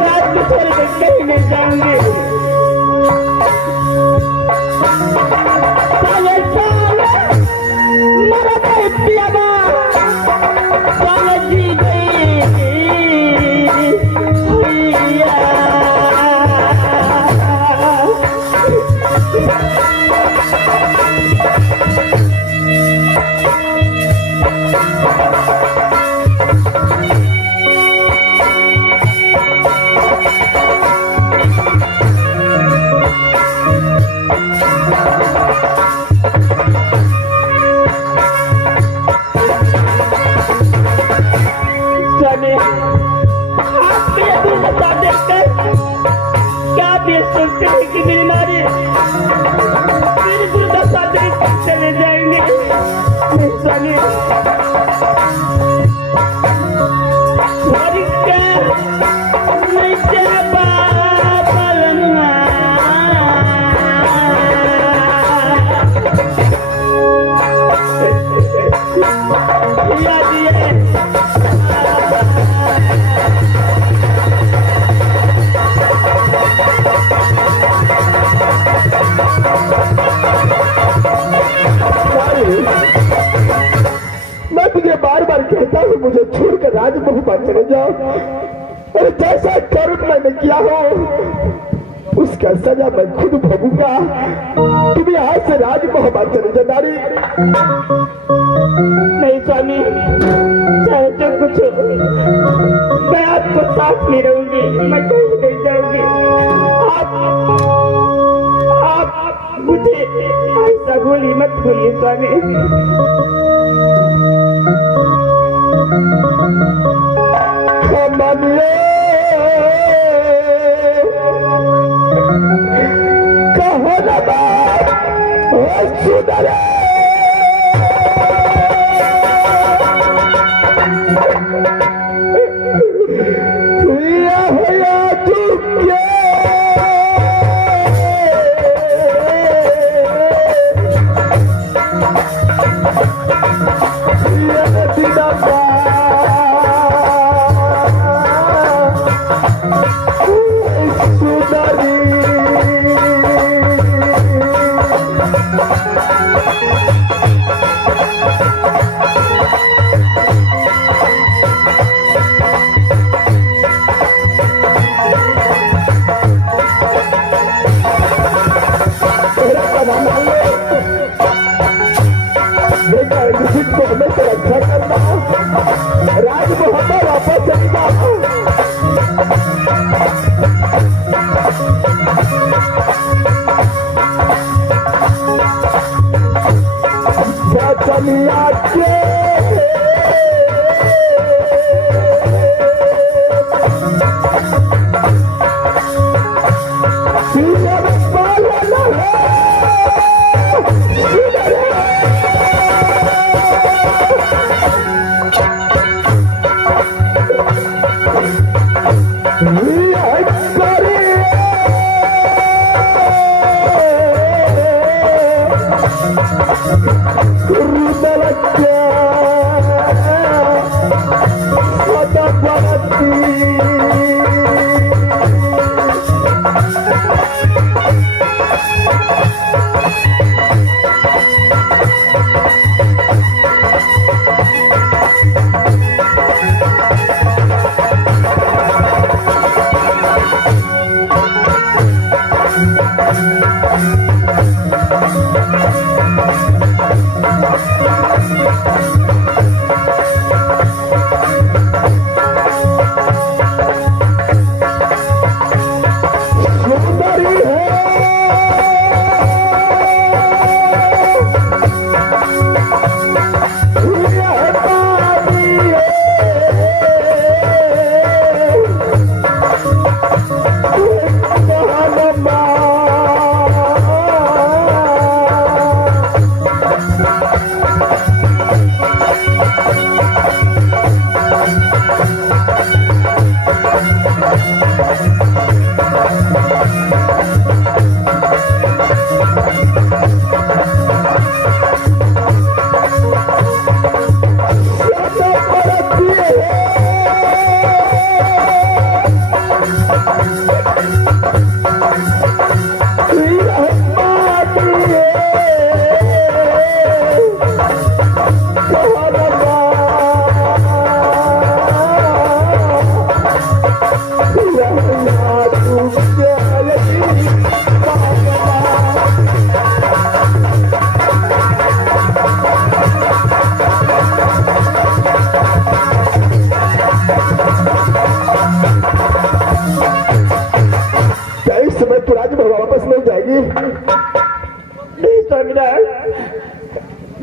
रात को छोड़ कर कहीं नहीं जाऊंगी। साले साले मरा गए पियाबा, साले जी गई हुईया। कि मेरी नारी मेरी दुर्दशा देख चले जाएंगे। स्वामी मैं तुझे बार बार कहता हूँ मुझे छोड़कर राजमहल पर चले जाओ, और जैसा कर्म मैंने किया हो उसका सजा मैं खुद भोगूंगा। तुम यहाँ से राजमहल पर चले जाओ नारी। नहीं स्वामी, चाहे जो कुछ हो, मैं आपको साथ नहीं रहूंगी, मैं कहीं नहीं जाऊंगी। आप मुझे ऐसा बोली मत बोलिए स्वामी। कहो न बात सुधरे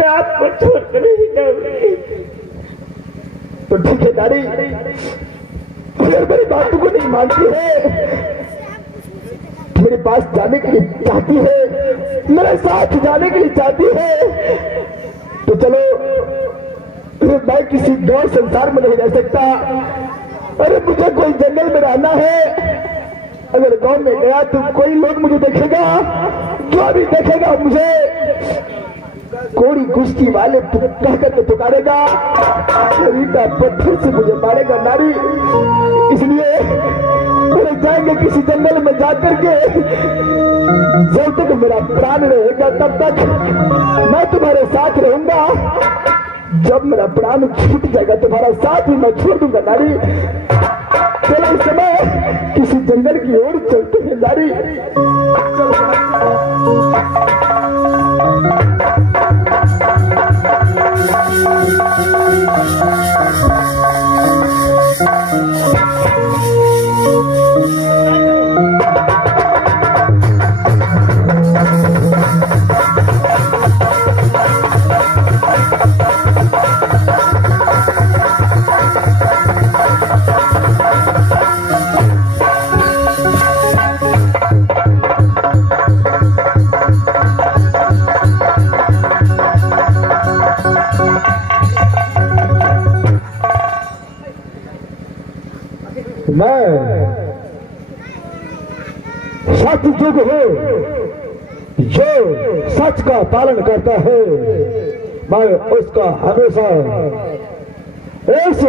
मैं आपको छोड़कर नहीं जाऊंगी। तो ठीक है नारी, अगर मेरी बातों को नहीं मानती है, मेरे पास जाने के लिए चाहती है, मेरे साथ जाने के लिए चाहती है, तो चलो। मैं किसी गांव संसार में नहीं रह सकता। अरे मुझे कोई जंगल में रहना है। अगर गांव में गया तो कोई लोग मुझे देखेगा, जो भी देखेगा मुझे कोड़ी कुश्ती वाले कह करके पुकारेगा, ईटा पत्थर से मुझे मारेगा नारी। इसलिए अरे जाएंगे किसी जंगल में जाकर के, जब तक मेरा प्राण रहेगा तब तक मैं तुम्हारे साथ रहूंगा। जब मेरा प्राण छूट जाएगा तुम्हारा साथ भी मैं छोड़ दूंगा नारी। चलो इस समय किसी जंगल की ओर चलते हैं नारी। मैं सतयुग हूँ जो सच का पालन करता है, मैं उसका हमेशा इस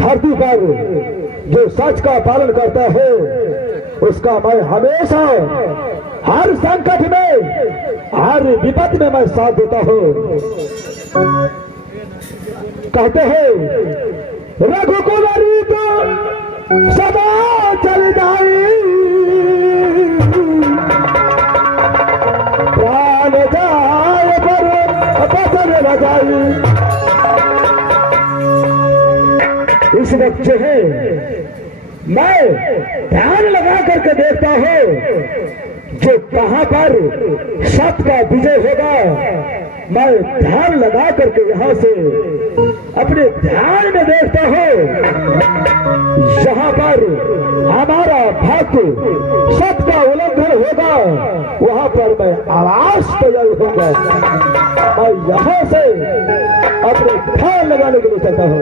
धरती पर जो सच का पालन करता है उसका मैं हमेशा हर संकट में, हर विपत्ति में मैं साथ देता हूँ। कहते हैं रघुकुमारी तो सदा चल जाई, प्राण जाए पर बचन न जाई। इस वक्त जो है मैं ध्यान लगा करके देखता हूँ जो कहां पर सत्य का विजय होगा, मैं ध्यान लगा करके यहां से अपने ध्यान में देखता हूं जहां पर हमारा भक्त सत्य का उल्लंघन होगा वहां पर मैं आवाज तैयार होगा। मैं यहां से अपने ध्यान लगाने के लिए चलता हूं।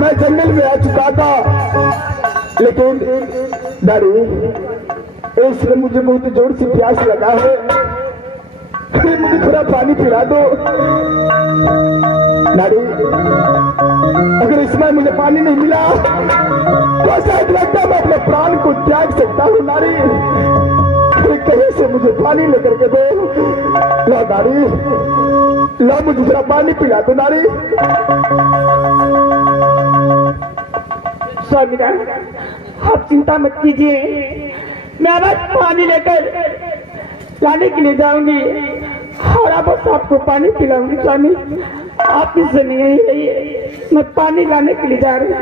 मैं जंगल में आ चुका था, लेकिन दारू इसलिए मुझे बहुत जोर से प्यास लगा है। मुझे थोड़ा पानी पिला दो नारी। अगर इसमें मुझे पानी नहीं मिला तो शायद लगता मैं अपने प्राण को त्याग सकता हूँ नारी। कहीं से मुझे पानी लेकर के दो। लो नारी, लो मुझे थोड़ा पानी पिला दो नारी। स्वामीनाथ, आप चिंता मत कीजिए, मैं अब पानी लेकर लाने के लिए जाऊंगी और आप आपको पानी पिलाऊंगी। स्वामी आप इससे नहीं रहिए, मैं पानी लाने के लिए जा रही हूँ।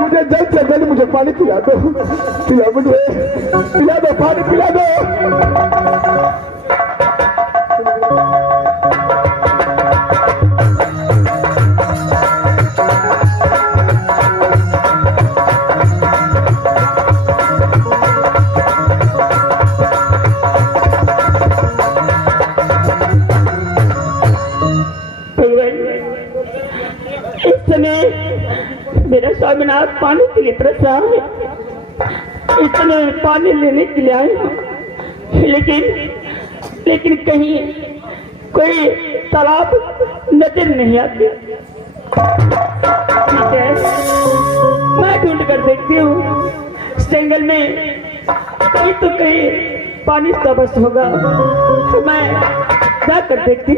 मुझे जल्द से जल्द मुझे पानी पिला दो, पिला मुझे, पिला दो, पानी पिला दो। मेरा स्वामीनाथ पानी के लिए तरसा है, इस समय पानी लेने के लिए आए हैं, लेकिन कहीं कोई तालाब नजर नहीं आती। ठीक है, मैं ढूंढ कर देखती हूँ जंगल में कहीं तो कहीं पानी तो बस होगा। मैं जाकर देखती।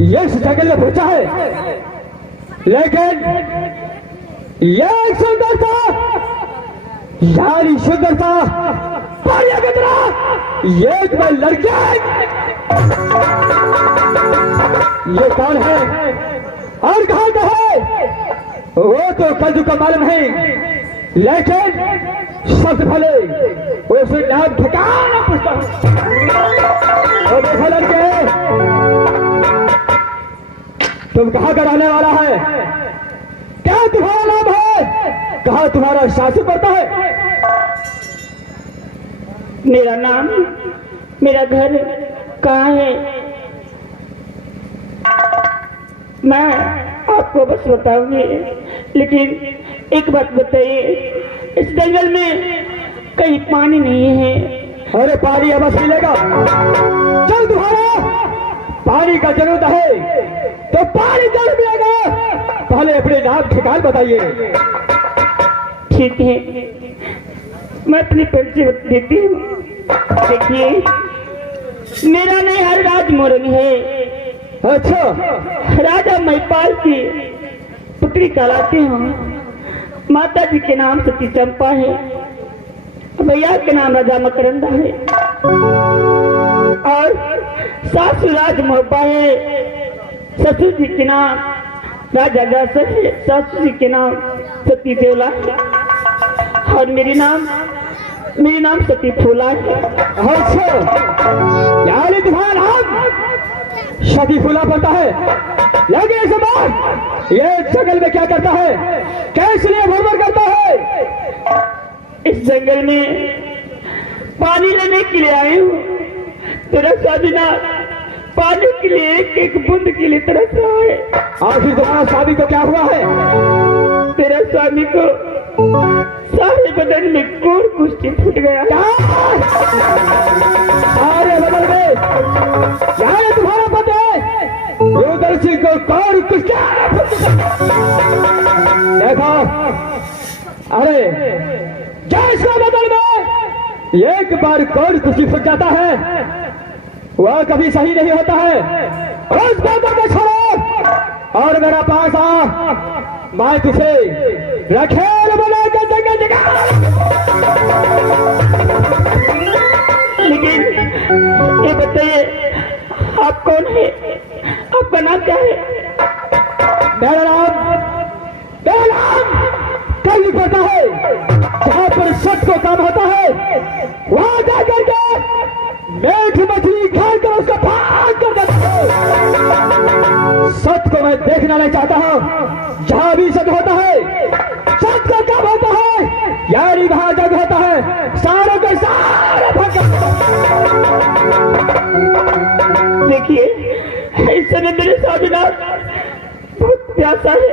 ये इस जंगल में पहुंचा है, लेकिन ये सुंदरता, यारी सुंदरता, ये मैं लड़के, ये कौन है और कहाँ का है वो तो कल का मालूम है, लेकिन सबसे पहले उसे नाम ठिकाना पूछता हूँ। वो देखो लड़के, तुम कहाँ का रहने वाला है? क्या तुम्हारा नाम है? कहाँ तुम्हारा शासन पड़ता है? मेरा नाम, मेरा घर कहाँ है? मैं आपको बस बताऊंगी, लेकिन एक बात बताइए, इस जंगल में कहीं पानी नहीं है। अरे पानी अब मिलेगा। चल, तुम्हारा पानी का जरूरत है तो पानी जरूर मिलेगा। पहले अपने नाम ठिकान बताइए। ठीक है, मैं अपनी परिचय देती हूँ। देखिए, मेरा नाम हरराज मोरन है। अच्छा, राजा महिपाल की पुत्री कहलाती हूँ। माता जी के नाम सती चंपा है, भैया के नाम राजा मकरंदा है, और सासू राज मोहब्बा है। ससुर जी के नाम राजा जासर है, सासू जी के नाम सती देवला है, और मेरी नाम सती फूला है। अच्छा, यानी तुम्हारा नाम सती फूला पड़ता है। लगे समान, ये जंगल में क्या करता है? कैसे लिए भरभर करता है? इस जंगल में पानी लेने के लिए आई हूँ। तेरा साधना पानी के लिए एक एक बूंद के लिए तरस रहा है। आखिर तुम्हारा स्वामी को क्या हुआ है? तेरा स्वामी को सारे बदन में कोर कुश्ती फूट गया। सारे बदन में? यार तुम्हारा पति रुद्र सिंह को कोर कुश्ती देखो। अरे जैसे बदन में एक बार कोर कुश्ती फूट जाता है, वह कभी सही नहीं होता है। उस बातों को छोड़ो और मेरा पास आ, मैं तुझे रखेल बनाकर जगह जगह। लेकिन ये बताइए, आप कौन है? आपका नाम क्या है? मेरा नाम कल पड़ता है। जहाँ पर सच को काम होता है, वहां जाकर के मीठ मछली खाकर उसको फाड़ कर देता हूं। सच को मैं देखना नहीं चाहता हूँ। जहाँ भी सच होता है, सच का काम होता है, यानी वहां जग होता है। सारों के सारे देखिए, इस समय मेरे साधुनाथ बहुत प्यासा है,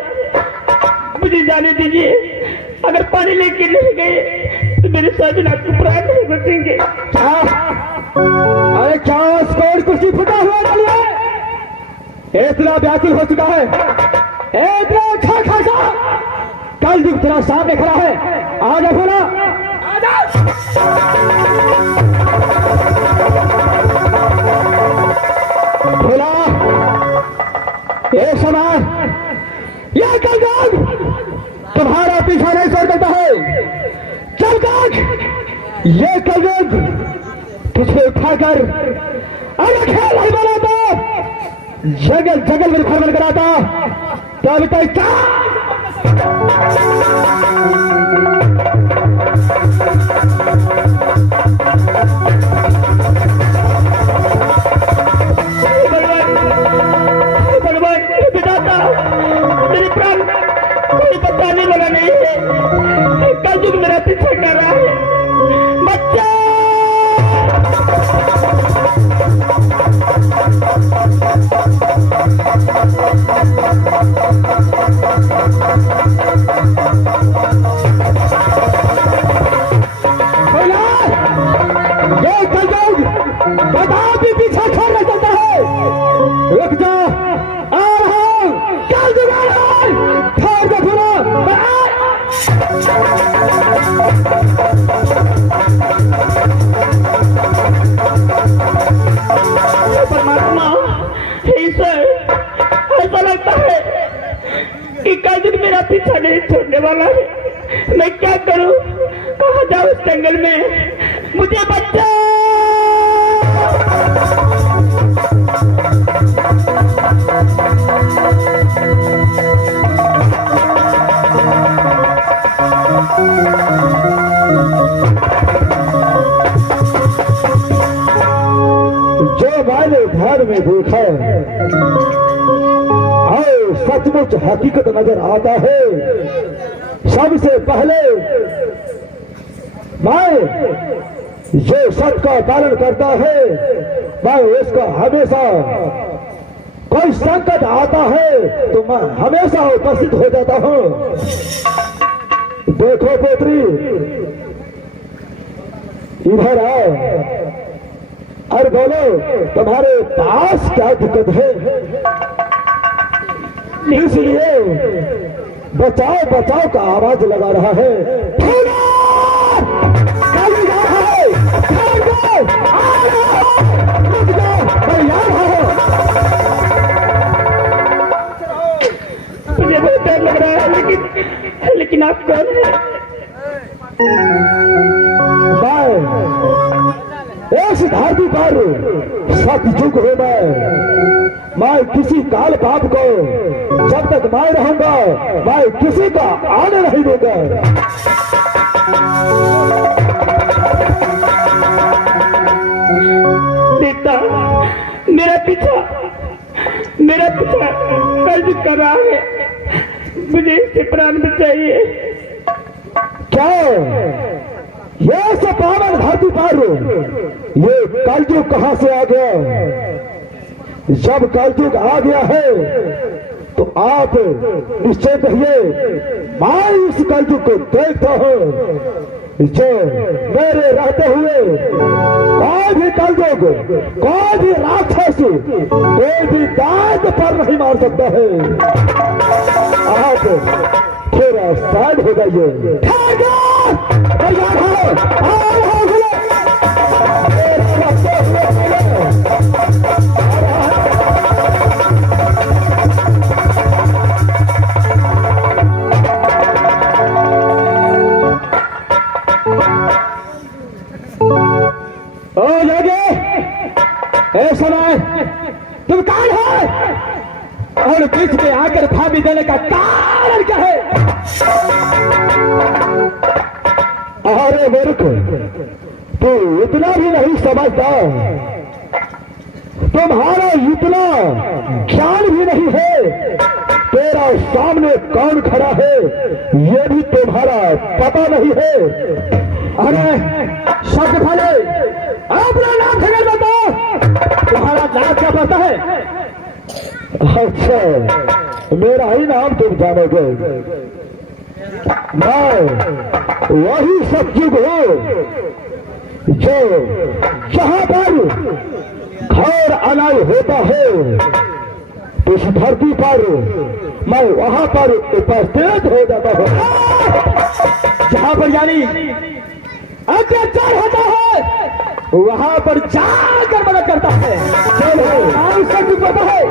मुझे जाने दीजिए। अगर पानी लेके नहीं गए तो मेरे साधुनाथ को प्राण नहीं बचेंगे। अरे क्या स्कोर कुर्सी फटा हुआ है? इतना व्याकुल हो चुका है, इतना अच्छा खासा कल युग तेरा सामने खड़ा है। आजा भोला, भोला, एक समय यह कल युग तुम्हारा पीछा नहीं छोड़ देता है। चल काक, ये कल युग तुझे उठाकर अगर खेल नहीं बनाता, जगल जगल में भ्रमण कराता, तो अभी तक क्या भगवान बिताता, मेरे प्राण कोई बचाने वाला नहीं है। कल युग मेरा पीछा कर रहा है। बच्चा लोग बताओ कि पीछा छोड़ना चलता है। रुक जा, आ रहा हूं। कल जुगाड़ ठहर के सुनो। परमात्मा, ईश्वर, ऐसा लगता है कि कल दिन मेरा पीछा नहीं छोड़ने वाला है। मैं क्या करूं, कहाँ जाऊं इस जंगल में, मुझे बच्चा। जो मैंने ध्यान में देखा और सचमुच हकीकत नजर आता है। सबसे पहले मैं जो सत्य का पालन करता है, मैं उसका हमेशा कोई संकट आता है तो मैं हमेशा उपस्थित हो जाता हूं। देखो पुत्री, इधर आओ और बोलो तुम्हारे पास क्या दिक्कत है। इसलिए बचाओ बचाओ का आवाज लगा रहा है। मुझे बहुत डर लग रहा है, लेकिन आप कौन हैं? इस धरती पर सतयुग हो मैं किसी काल पाप को जब तक मैं रहूंगा मैं किसी का आने नहीं दूंगा। बेटा, मेरा पीछा कर्ज कर रहा है, मुझे इससे प्राण बचाइए। क्या ये सब पावन धरती पर ये कलयुग कहां से आ गया? जब कलयुग आ गया है तो आप निश्चय कहिए मैं इस कलयुग को देखता हूं। जो मेरे रहते हुए कोई भी कलयुग, कोई भी राक्षस, कोई भी दांत पर नहीं मार सकता है। आप थोड़ा साइड हो जाइए। समय तुम कौन है और बीच में आकर फांसी देने का कारण क्या है? अरे मूर्ख, तू इतना भी नहीं समझता, तुम्हारा इतना ज्ञान भी नहीं है। तेरा सामने कौन खड़ा है ये भी तुम्हारा पता नहीं है। अरे शब्द फले, अपना नाम खबर बताओ, तुम्हारा नाम क्या पता है? अच्छा, मेरा ही नाम तुम जानोगे। मैं वही सतयुग हूँ जो जहां पर घोर अनाय होता है इस धरती पर मैं वहां पर उपस्थित हो जाता हूँ। जहां पर यानी अत्याचार होता है वहां पर जाकर मदद करता है। सतयुग पता है।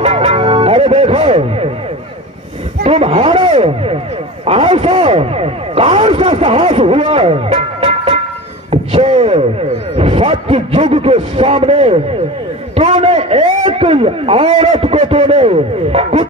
अरे देखो, तुम्हारा ऐसा कौन सा साहस हुआ जो सत्य युग के सामने तूने एक औरत को तूने